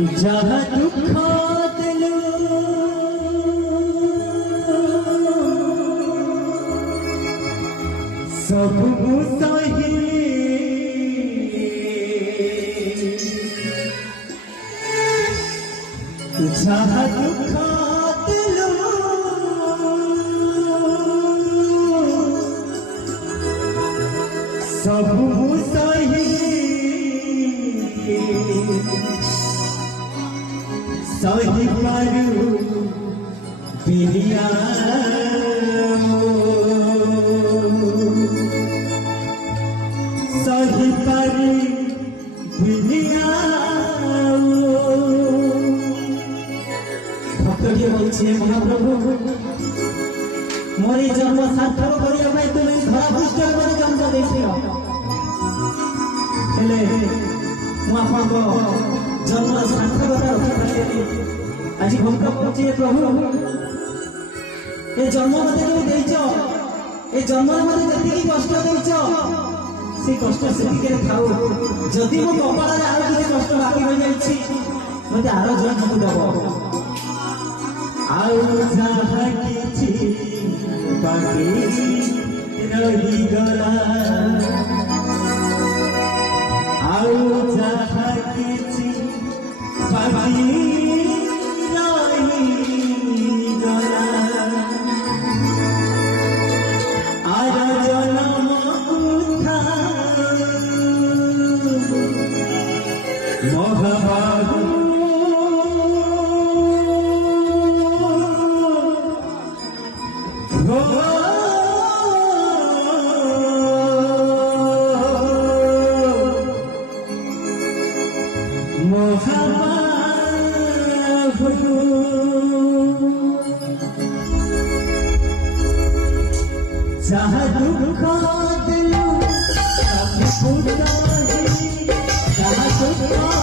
जहाँ दुख दिलो सब सही जहाँ दुख दिलो सब सही सही पारू बिलिया सही पारू बिलिया भक्तजी बोलछे महाप्रभु मोरी जन्म सार्थक करिया पाई तुम धरा पृष्ठ पर जन्म देथियो हेले मु आपको जन्म सार्थकता रखी आज भक्त पहुंचे प्रभु ये जन्म मत तुम देच ये जन्म मत जी कष्ट देच से कष्ट से खाऊ जदि मो कपाल आर किसी कष्ट बाकी रही जाइए मत आर जन्म दब रही गला जहाँ दुख दिलो सब जहाँ दुख